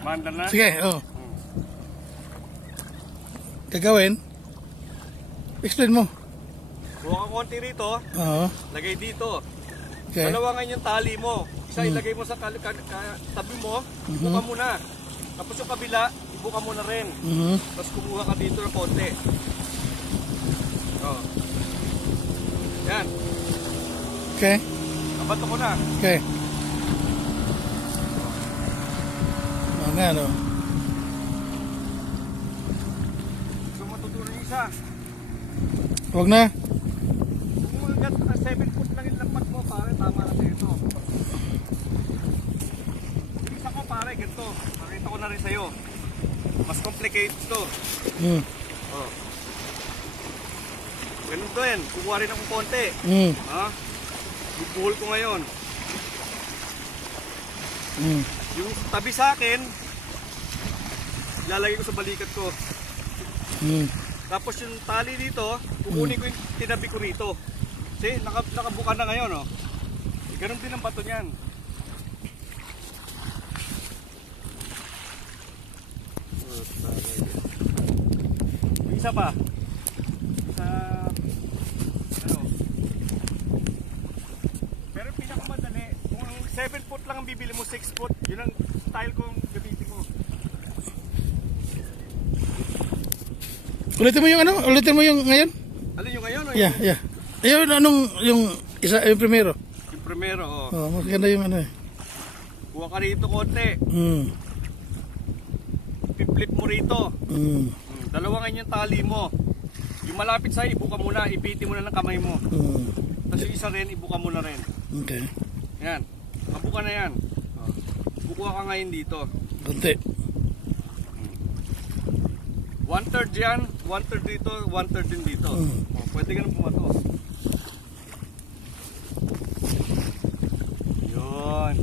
Manda na? Sige, oh. Gagawin? Explain mo. Buka ka konti rito. Oo. Lagay dito. Okay. Dalawa ngayon yung tali mo. Isa ilagay mo sa tabi mo. Buka mo na. Tapos yung kabila, ibuka mo na rin. Tapos kumuha ka dito ng konti. Oh. Yan. Okay. Kabato ko na. Okay. Oo nga, no? Gusto mo tutunan yung isa. Huwag na. Kung hanggang 7 foot lang yung lampat mo, pare, tama na ito. Yung isa ko, pare, ganito. Pakita ko na rin sa'yo. Mas complicated to. Oh. Ganun to yan. Kukuha rin akong konti. Ha? Bubuhol ko ngayon. Yung tabi sa akin, ilalagay ko sa balikat ko. Tapos yung tali dito, kukunin ko yung tinabi ko rito. See, nakabuka na ngayon, oh. Ganun din ang bato niyan. Yung isa pa. Sa ano. Pero pinakamadali, kung 7 foot lang ang bibili mo, 6 foot, yun ang style kong gamitin mo. Ulitin mo yung ano? Ulitin mo yung ngayon? Alin yung ngayon? Yeah, yeah. Ayun, anong yung isa, yung primero? Yung primero, oh. Oh, maganda yung ano eh. Kuha ka rito konti. Piplit mo rito. Dalawa ngayon yung tali mo. Yung malapit sa'yo, ibuka mo na, ipiti mo na ng kamay mo. Tapos yung isa rin, ibuka mo na rin. Okay. Yan. Mabuka na yan. Oh. Bukuha ka ngayon dito. Konti. 1/3 yan, 1/3 dito, 1/3 din dito. Oh, pwede ka nang pumato. Yun.